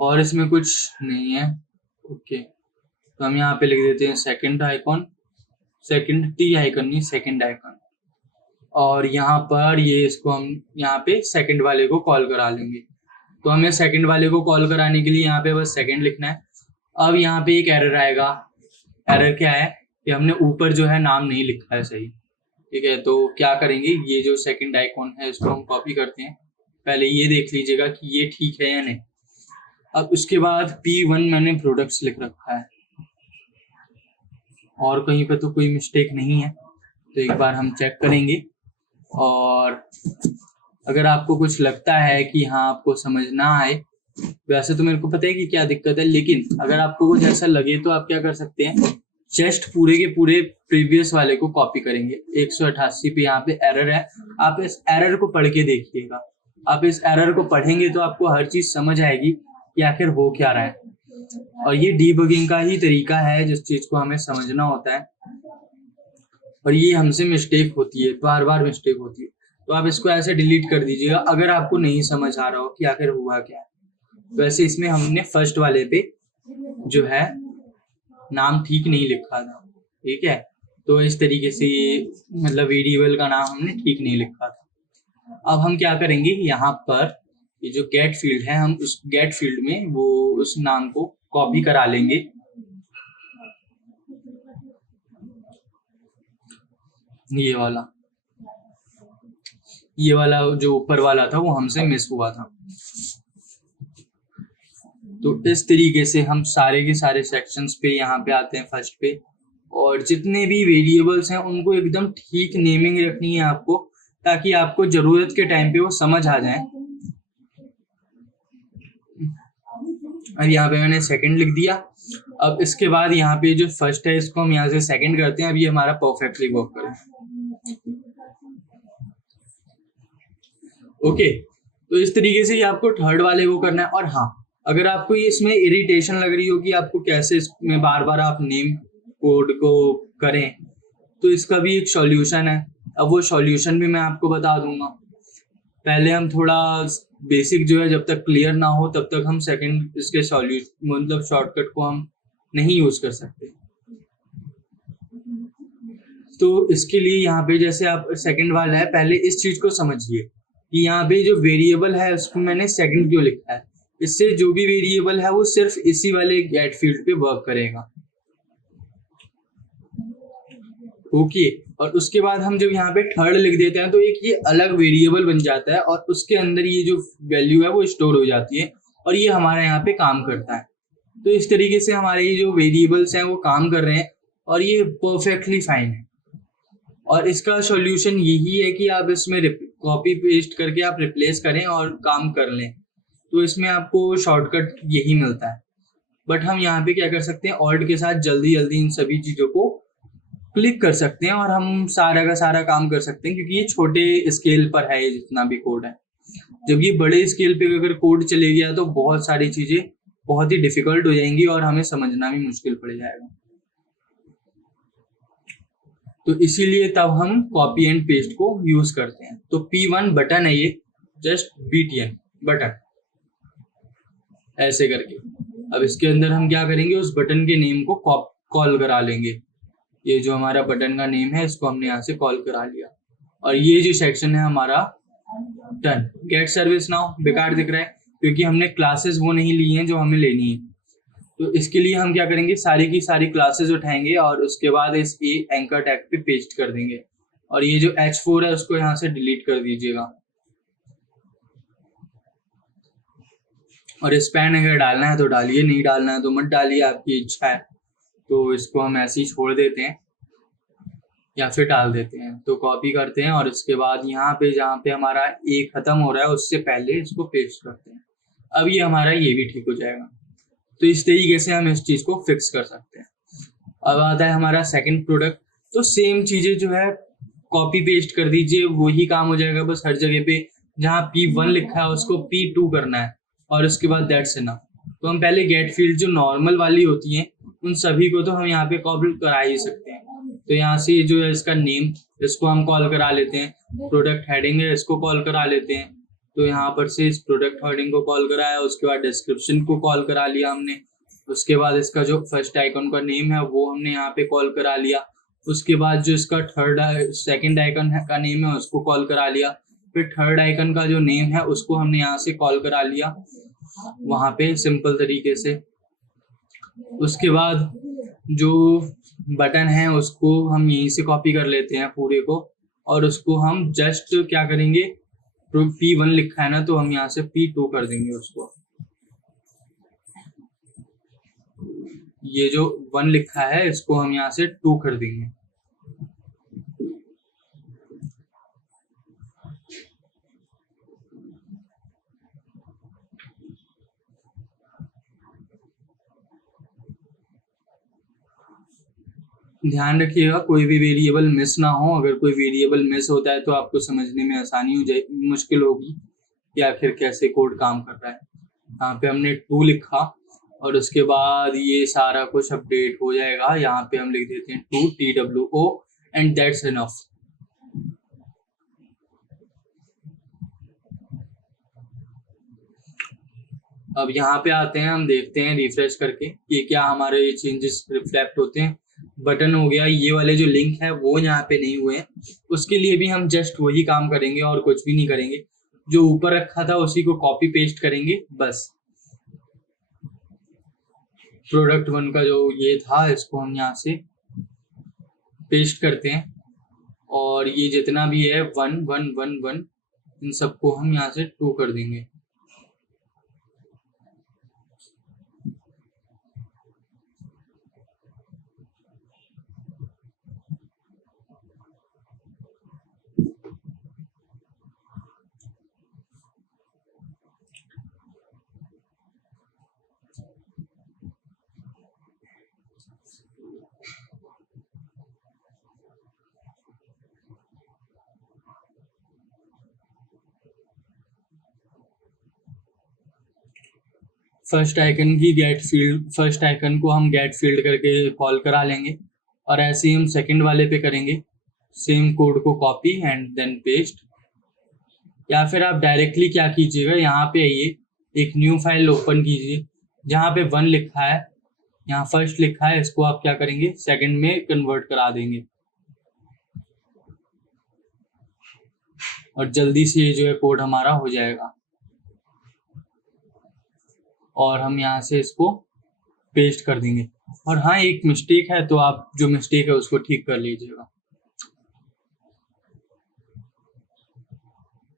और इसमें कुछ नहीं है, ओके। तो हम यहाँ पे लिख देते हैं second icon, second T icon नहीं, सेकंड आइकन। और यहाँ पर ये इसको हम यहाँ पे सेकंड वाले को कॉल करा लेंगे। तो हमें सेकंड वाले को कॉल कराने के लिए यहाँ पे बस सेकंड लिखना है। अब यहाँ पे एक एरर आएगा। एरर क्या है कि हमने ऊपर जो है नाम नहीं लिखा है सही, ठीक है। तो क्या करेंगे, ये जो सेकंड आइकॉन है इसको हम कॉपी करते हैं। पहले ये देख लीजिएगा कि ये ठीक है या नहीं। अब उसके बाद P1 मैंने प्रोडक्ट्स लिख रखा है और कहीं पे तो कोई मिस्टेक नहीं है, तो एक बार हम चेक करेंगे। और अगर आपको कुछ लगता है कि हाँ आपको समझ ना आए, वैसे तो मेरे को पता है कि क्या दिक्कत है, लेकिन अगर आपको कुछ ऐसा लगे तो आप क्या कर सकते हैं, जस्ट पूरे के पूरे प्रीवियस वाले को कॉपी करेंगे। 188 पे यहाँ पे एरर है, आप इस एरर को पढ़ के देखिएगा, आप इस एरर को पढ़ेंगे तो आपको हर चीज समझ आएगी कि आखिर हो क्या रहा है। और ये डीबगिंग का ही तरीका है जिस चीज को हमें समझना होता है, और ये हमसे मिस्टेक होती है, बार बार मिस्टेक होती है। तो आप इसको ऐसे डिलीट कर दीजिएगा अगर आपको नहीं समझ आ रहा हो कि आखिर हुआ क्या है। वैसे इसमें हमने फर्स्ट वाले पे जो है नाम ठीक नहीं लिखा था, ठीक है। तो इस तरीके से मतलब वेरिएबल का नाम हमने ठीक नहीं लिखा था। अब हम क्या करेंगे, यहाँ पर ये जो गेट फील्ड है, हम उस गेट फील्ड में वो उस नाम को कॉपी करा लेंगे। ये वाला जो ऊपर वाला था वो हमसे मिस हुआ था। तो इस तरीके से हम सारे के सारे सेक्शंस पे यहाँ पे आते हैं फर्स्ट पे, और जितने भी वेरिएबल्स हैं उनको एकदम ठीक नेमिंग रखनी है आपको, ताकि आपको जरूरत के टाइम पे वो समझ आ जाए। अब यहाँ पे मैंने सेकंड लिख दिया। अब इसके बाद यहाँ पे जो फर्स्ट है इसको हम यहाँ से सेकंड करते हैं। अब ये हमारा परफेक्टली वर्क करें। ओके, तो इस तरीके से ये आपको थर्ड वाले को करना है। और हाँ, अगर आपको ये इसमें इरिटेशन लग रही हो कि आपको कैसे इसमें बार बार आप नेम कोड को करें, तो इसका भी एक सॉल्यूशन है। अब वो सॉल्यूशन भी मैं आपको बता दूंगा। पहले हम थोड़ा बेसिक जो है जब तक क्लियर ना हो तब तक हम सेकंड इसके सॉल्यूशन मतलब शॉर्टकट को हम नहीं यूज कर सकते। तो इसके लिए यहाँ पे जैसे आप सेकंड वाला है, पहले इस चीज को समझिए कि यहाँ पे जो वेरिएबल है उसको मैंने सेकंड क्यों लिखा है। इससे जो भी वेरिएबल है वो सिर्फ इसी वाले गेट फील्ड पे वर्क करेगा। ओके, और उसके बाद हम जब यहाँ पे थर्ड लिख देते हैं तो एक ये अलग वेरिएबल बन जाता है, और उसके अंदर ये जो वैल्यू है वो स्टोर हो जाती है, और ये हमारे यहाँ पे काम करता है। तो इस तरीके से हमारे ये जो वेरिएबल्स हैं वो काम कर रहे हैं, और ये परफेक्टली फाइन है। और इसका सॉल्यूशन यही है कि आप इसमें कॉपी पेस्ट करके आप रिप्लेस करें और काम कर लें। तो इसमें आपको शॉर्टकट यही मिलता है। बट हम यहाँ पे क्या कर सकते हैं, ऑल्ट के साथ जल्दी जल्दी इन सभी चीजों को क्लिक कर सकते हैं और हम सारा का सारा काम कर सकते हैं, क्योंकि ये छोटे स्केल पर है ये जितना भी कोड है। जब ये बड़े स्केल पे अगर कोड चले गया तो बहुत सारी चीजें बहुत ही डिफिकल्ट हो जाएंगी और हमें समझना भी मुश्किल पड़ जाएगा। तो इसीलिए तब हम कॉपी एंड पेस्ट को यूज करते हैं। तो P1 बटन है, ये जस्ट BTN बटन ऐसे करके। अब इसके अंदर हम क्या करेंगे, उस बटन के नेम को कॉल करा लेंगे। ये जो हमारा बटन का नेम है इसको हमने यहाँ से कॉल करा लिया, और ये जो सेक्शन है हमारा डन। गेट सर्विस नाउ बेकार दिख रहा है क्योंकि हमने क्लासेस वो नहीं ली हैं जो हमें लेनी है। तो इसके लिए हम क्या करेंगे, सारी की सारी क्लासेस उठाएंगे और उसके बाद इस एंकर टैग पे पेस्ट कर देंगे, और ये जो H4 है उसको यहाँ से डिलीट कर दीजिएगा। और स्पैन अगर डालना है तो डालिए, नहीं डालना है तो मत डालिए, आपकी इच्छा है। तो इसको हम ऐसे ही छोड़ देते हैं या फिर डाल देते हैं। तो कॉपी करते हैं और इसके बाद यहाँ पे जहाँ पे हमारा A खत्म हो रहा है उससे पहले इसको पेस्ट करते हैं। अब ये हमारा ये भी ठीक हो जाएगा। तो इस तरीके से हम इस चीज को फिक्स कर सकते हैं। अब आता है हमारा सेकंड प्रोडक्ट। तो सेम चीजें जो है कॉपी पेस्ट कर दीजिए, वही काम हो जाएगा। बस हर जगह पे जहाँ P1 लिखा है उसको P2 करना है, और उसके बाद दैट्स इनफ। तो हम पहले गेट फील्ड जो नॉर्मल वाली होती हैं उन सभी को तो हम यहाँ पे कॉपी करा ही सकते हैं। तो यहाँ से जो है इसका नेम, इसको हम कॉल करा लेते हैं। प्रोडक्ट हेडिंग है, इसको कॉल करा लेते हैं। तो यहाँ पर से इस प्रोडक्ट हेडिंग को कॉल कराया, उसके बाद डिस्क्रिप्शन को कॉल करा लिया हमने। उसके बाद इसका जो फर्स्ट आइकन का नेम है वो हमने यहाँ पे कॉल करा लिया। उसके बाद जो इसका सेकंड आइकन का नेम है उसको कॉल करा लिया। फिर थर्ड आइकन का जो नेम है उसको हमने यहाँ से कॉल करा लिया वहां पे सिंपल तरीके से। उसके बाद जो बटन है उसको हम यहीं से कॉपी कर लेते हैं पूरे को, और उसको हम जस्ट क्या करेंगे, P1 लिखा है ना तो हम यहाँ से P2 कर देंगे उसको। ये जो 1 लिखा है इसको हम यहाँ से 2 कर देंगे। ध्यान रखिएगा कोई भी वेरिएबल मिस ना हो। अगर कोई वेरिएबल मिस होता है तो आपको समझने में आसानी हो जाए, मुश्किल होगी। या फिर कैसे कोड काम कर रहा है। यहाँ पे हमने 2 लिखा और उसके बाद ये सारा कुछ अपडेट हो जाएगा। यहाँ पे हम लिख देते हैं 2 TWO एंड दैट्स इनफ। अब यहाँ पे आते हैं, हम देखते हैं रिफ्रेश करके कि क्या हमारे चेंजेस रिफ्लेक्ट होते हैं। बटन हो गया, ये वाले जो लिंक है वो यहाँ पे नहीं हुए हैं, उसके लिए भी हम जस्ट वही काम करेंगे और कुछ भी नहीं करेंगे। जो ऊपर रखा था उसी को कॉपी पेस्ट करेंगे बस। प्रोडक्ट 1 का जो ये था इसको हम यहाँ से पेस्ट करते हैं और ये जितना भी है 1 1 1 1 इन सबको हम यहाँ से 2 कर देंगे। फर्स्ट आइकन को हम गेट फील्ड करके कॉल करा लेंगे और ऐसे ही हम सेकंड वाले पे करेंगे सेम कोड को कॉपी एंड देन पेस्ट। या फिर आप डायरेक्टली क्या कीजिएगा, यहाँ पे आइए, एक न्यू फाइल ओपन कीजिए, जहाँ पे 1 लिखा है, यहाँ फर्स्ट लिखा है, इसको आप क्या करेंगे सेकंड में कन्वर्ट करा देंगे और जल्दी से ये जो है कोड हमारा हो जाएगा। और हम यहाँ से इसको पेस्ट कर देंगे। और हाँ, एक मिस्टेक है तो आप जो मिस्टेक है उसको ठीक कर लीजिएगा।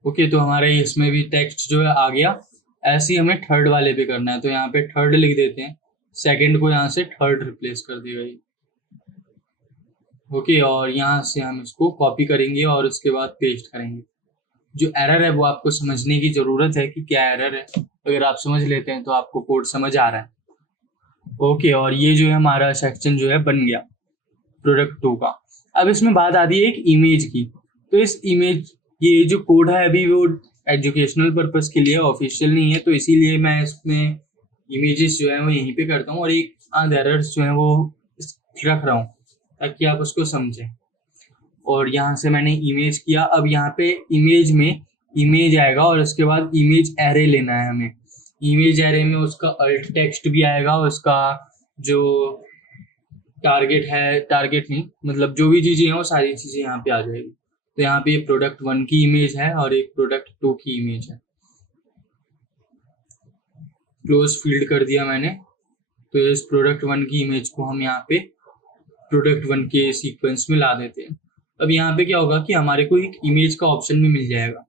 ओके, तो हमारे इसमें भी टेक्स्ट जो है आ गया। ऐसे ही हमें थर्ड वाले पे करना है, तो यहाँ पे थर्ड लिख देते हैं, सेकंड को यहाँ से थर्ड रिप्लेस कर देगा ये। ओके, और यहाँ से हम इसको कॉपी करेंगे और उसके बाद पेस्ट करेंगे। जो एरर है वो आपको समझने की जरूरत है कि क्या एरर है। अगर आप समझ लेते हैं तो आपको कोड समझ आ रहा है। ओके, और ये जो है हमारा सेक्शन जो है बन गया प्रोडक्ट 2 का। अब इसमें बात आती है एक इमेज की। तो इस इमेज, ये जो कोड है अभी वो एजुकेशनल पर्पस के लिए ऑफिशियल नहीं है, तो इसीलिए मैं इसमें इमेजेस जो है वो यहीं पे करता हूँ और एक आध एरर्स जो है वो रख रहा हूँ ताकि आप उसको समझें। और यहाँ से मैंने इमेज किया। अब यहाँ पे इमेज में इमेज आएगा और उसके बाद इमेज एरे लेना है हमें। इमेज एरे में उसका अल्ट टेक्स्ट भी आएगा, उसका जो टारगेट है, टारगेट नहीं मतलब जो भी चीजें हैं वो सारी चीजें यहाँ पे आ जाएगी। तो यहाँ पे प्रोडक्ट 1 की इमेज है और एक प्रोडक्ट 2 की इमेज है। क्लोज फील्ड कर दिया मैंने। तो इस प्रोडक्ट 1 की इमेज को हम यहाँ पे प्रोडक्ट 1 के सीक्वेंस में ला देते हैं। अब यहाँ पे क्या होगा कि हमारे को एक इमेज का ऑप्शन भी मिल जाएगा।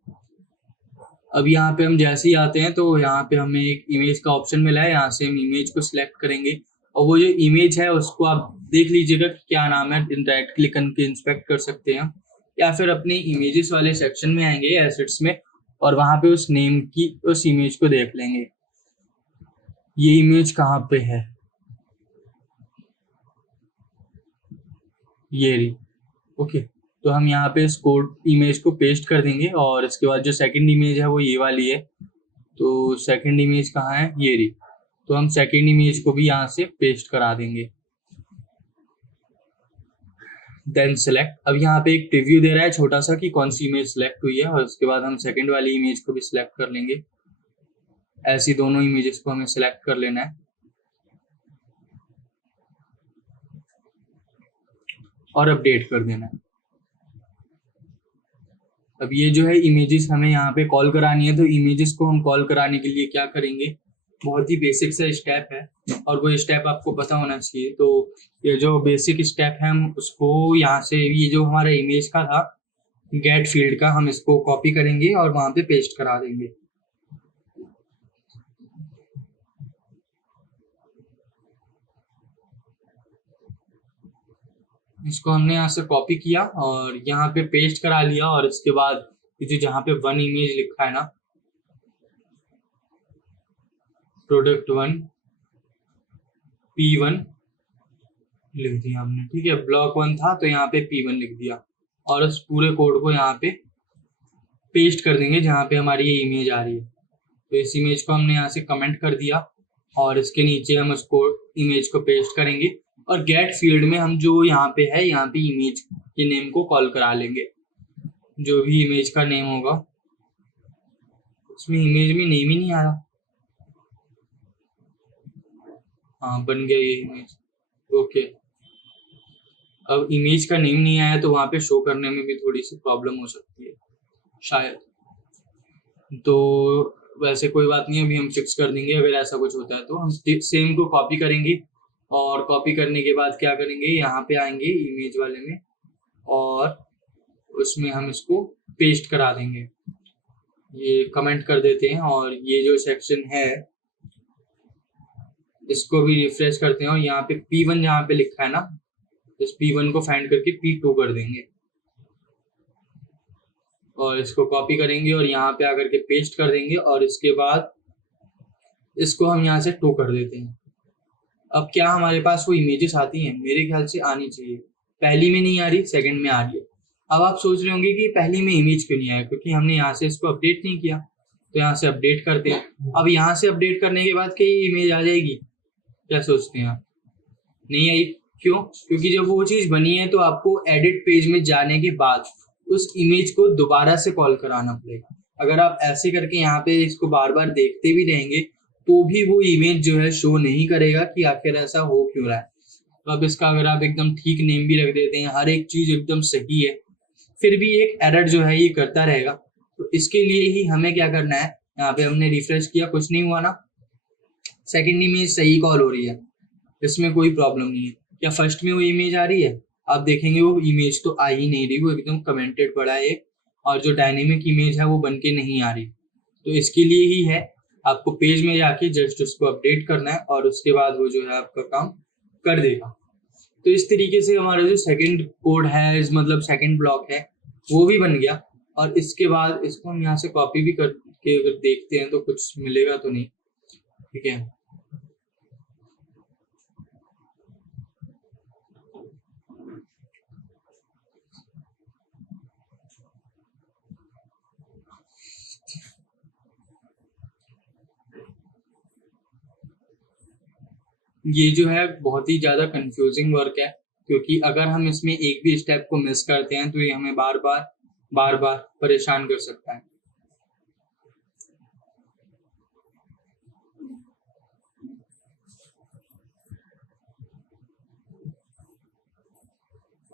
अब यहाँ पे हम जैसे ही आते हैं तो यहाँ पे हमें एक इमेज का ऑप्शन मिला है, यहाँ से हम इमेज को सिलेक्ट करेंगे और वो जो इमेज है उसको आप देख लीजिएगा कि क्या नाम है। डायरेक्ट क्लिक करके इंस्पेक्ट कर सकते हैं या फिर अपने इमेजेस वाले सेक्शन में आएंगे एसेट्स में और वहां पे उस नेम की उस इमेज को देख लेंगे। ये इमेज कहाँ पे है, ये रही। ओके, तो हम यहाँ पे इस कोड इमेज को पेस्ट कर देंगे और इसके बाद जो सेकंड इमेज है वो ये वाली है। तो सेकंड इमेज कहाँ है, ये रही। तो हम सेकंड इमेज को भी यहाँ से पेस्ट करा देंगे। Then select. अब यहाँ पे एक प्रीव्यू दे रहा है छोटा सा कि कौन सी इमेज सेलेक्ट हुई है और उसके बाद हम सेकंड वाली इमेज को भी सिलेक्ट कर लेंगे। ऐसी दोनों इमेजेस को हमें सिलेक्ट कर लेना है और अपडेट कर देना है। अब ये जो है इमेजेस हमें यहाँ पे कॉल करानी है, तो इमेजेस को हम कॉल कराने के लिए क्या करेंगे, बहुत ही बेसिक सा स्टेप है और वो स्टेप आपको पता होना चाहिए। तो ये जो बेसिक स्टेप है हम उसको यहाँ से, ये जो हमारा इमेज का था गेट फील्ड का, हम इसको कॉपी करेंगे और वहां पे पेस्ट करा देंगे। इसको हमने यहाँ से कॉपी किया और यहाँ पे पेस्ट करा लिया और इसके बाद जो जहाँ पे 1 इमेज लिखा है ना, प्रोडक्ट 1 P1 लिख दिया हमने। ठीक है, ब्लॉक 1 था तो यहाँ पे P1 लिख दिया और उस पूरे कोड को यहाँ पे पेस्ट कर देंगे जहाँ पे हमारी ये इमेज आ रही है। तो इस इमेज को हमने यहाँ से कमेंट कर दिया और इसके नीचे हम उसको इमेज को पेस्ट करेंगे और गेट फील्ड में हम जो यहाँ पे है, यहाँ पे इमेज के नेम को कॉल करा लेंगे। जो भी इमेज का नेम होगा, उसमें इमेज में नेम ही नहीं आ रहा। हाँ, बन गया ये इमेज। ओके, अब इमेज का नेम नहीं आया तो वहाँ पे शो करने में भी थोड़ी सी प्रॉब्लम हो सकती है शायद। तो वैसे कोई बात नहीं, अभी हम फिक्स कर देंगे। अगर ऐसा कुछ होता है तो हम सेम को कॉपी करेंगे और कॉपी करने के बाद क्या करेंगे, यहाँ पे आएंगे इमेज वाले में और उसमें हम इसको पेस्ट करा देंगे। ये कमेंट कर देते हैं और ये जो सेक्शन है इसको भी रिफ्रेश करते हैं और यहाँ पे P1 जहाँ पे लिखा है ना, इस P1 को फाइंड करके P2 कर देंगे और इसको कॉपी करेंगे और यहाँ पे आकर के पेस्ट कर देंगे और इसके बाद इसको हम यहाँ से 2 कर देते हैं। अब क्या हमारे पास वो इमेजेस आती हैं? मेरे ख्याल से आनी चाहिए। पहली में नहीं आ रही, सेकंड में आ रही है। अब आप सोच रहे होंगे कि पहली में इमेज क्यों नहीं आया, क्योंकि हमने यहाँ से इसको अपडेट नहीं किया। तो यहाँ से अपडेट करते हैं। अब यहाँ से अपडेट करने के बाद क्या ये इमेज आ जाएगी? क्या सोचते हैं आप? नहीं आई। क्यों? क्योंकि जब वो चीज बनी है तो आपको एडिट पेज में जाने के बाद उस इमेज को दोबारा से कॉल कराना पड़ेगा। अगर आप ऐसे करके यहाँ पे इसको बार बार देखते भी रहेंगे तो भी वो इमेज जो है शो नहीं करेगा कि आखिर ऐसा हो क्यों रहा है। तो अब इसका अगर आप एकदम ठीक नेम भी रख देते हैं, हर एक चीज एकदम सही है, फिर भी एक एरर जो है ये करता रहेगा। तो इसके लिए ही हमें क्या करना है, यहाँ पे हमने रिफ्रेश किया, कुछ नहीं हुआ ना, सेकंड इमेज सही कॉल हो रही है, इसमें कोई प्रॉब्लम नहीं है। क्या फर्स्ट में वो इमेज आ रही है? आप देखेंगे वो इमेज तो आ ही नहीं रही, वो एकदम कमेंटेड पड़ा है और जो डायनेमिक इमेज है वो बन के नहीं आ रही। तो इसके लिए ही है, आपको पेज में जाके जस्ट उसको अपडेट करना है और उसके बाद वो जो है आपका काम कर देगा। तो इस तरीके से हमारा जो सेकंड कोड है, मतलब सेकंड ब्लॉक है, वो भी बन गया। और इसके बाद इसको हम यहाँ से कॉपी भी करके अगर देखते हैं तो कुछ मिलेगा तो नहीं। ठीक है, ये जो है बहुत ही ज्यादा कंफ्यूजिंग वर्क है, क्योंकि अगर हम इसमें एक भी स्टेप को मिस करते हैं तो ये हमें बार बार परेशान कर सकता है।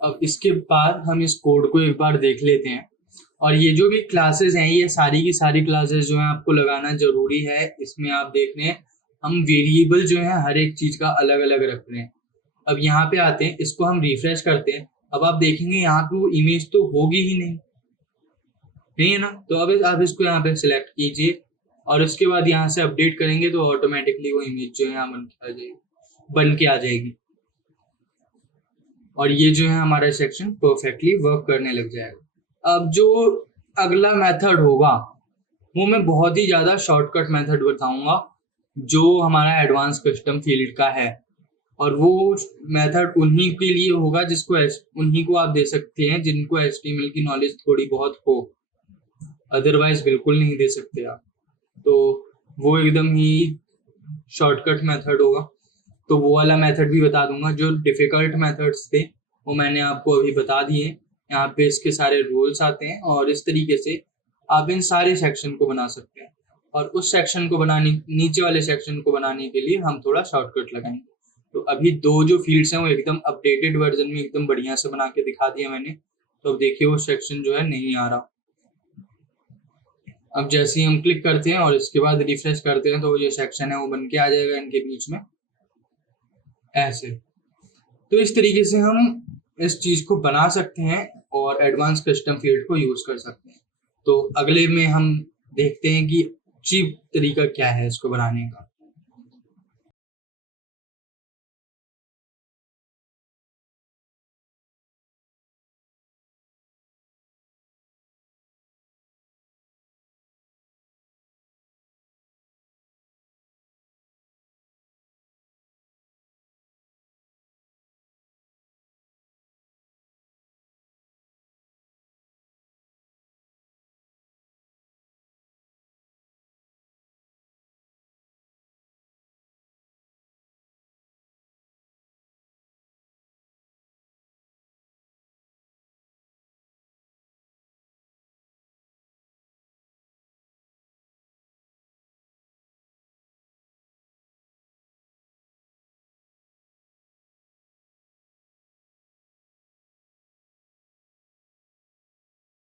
अब इसके बाद हम इस कोड को एक बार देख लेते हैं। और ये जो भी क्लासेस हैं, ये सारी की सारी क्लासेस जो है आपको लगाना जरूरी है। इसमें आप देख रहे हैं हम वेरिएबल जो है हर एक चीज का अलग अलग रख रहे हैं। अब यहाँ पे आते हैं, इसको हम रिफ्रेश करते हैं। अब आप देखेंगे यहाँ पे वो इमेज तो होगी ही नहीं है ना। तो अब आप इसको यहाँ पे सिलेक्ट कीजिए और उसके बाद यहाँ से अपडेट करेंगे तो ऑटोमेटिकली वो इमेज जो है यहाँ बन के आ जाएगी और ये जो है हमारा सेक्शन परफेक्टली वर्क करने लग जाएगा। अब जो अगला मेथड होगा वो मैं बहुत ही ज्यादा शॉर्टकट मेथड बताऊंगा, जो हमारा एडवांस कस्टम फील्ड का है। और वो मेथड उन्हीं के लिए होगा उन्हीं को आप दे सकते हैं जिनको HTML की नॉलेज थोड़ी बहुत हो, अदरवाइज बिल्कुल नहीं दे सकते आप। तो वो एकदम ही शॉर्टकट मेथड होगा। तो वो वाला मेथड भी बता दूंगा। जो डिफिकल्ट मेथड्स थे वो मैंने आपको अभी बता दिए। यहाँ पे इसके सारे रूल्स आते हैं और इस तरीके से आप इन सारे सेक्शन को बना सकते हैं। और उस सेक्शन को बनाने, नीचे वाले सेक्शन को बनाने के लिए हम थोड़ा शॉर्टकट लगाएंगे। तो अभी दो जो फील्ड्स हैं वो एकदम अपडेटेड वर्जन में एकदम बढ़िया से बना के दिखा दिया मैंने। तो अब देखिए वो सेक्शन जो है नहीं आ रहा। अब जैसे ही हम क्लिक करते हैं और इसके बाद रिफ्रेश करते हैं तो ये सेक्शन है वो बन के आ जाएगा इनके बीच में ऐसे। तो इस तरीके से हम इस चीज को बना सकते हैं और एडवांस कस्टम फील्ड को यूज कर सकते हैं। तो अगले में हम देखते हैं कि चीप तरीका क्या है इसको बनाने का।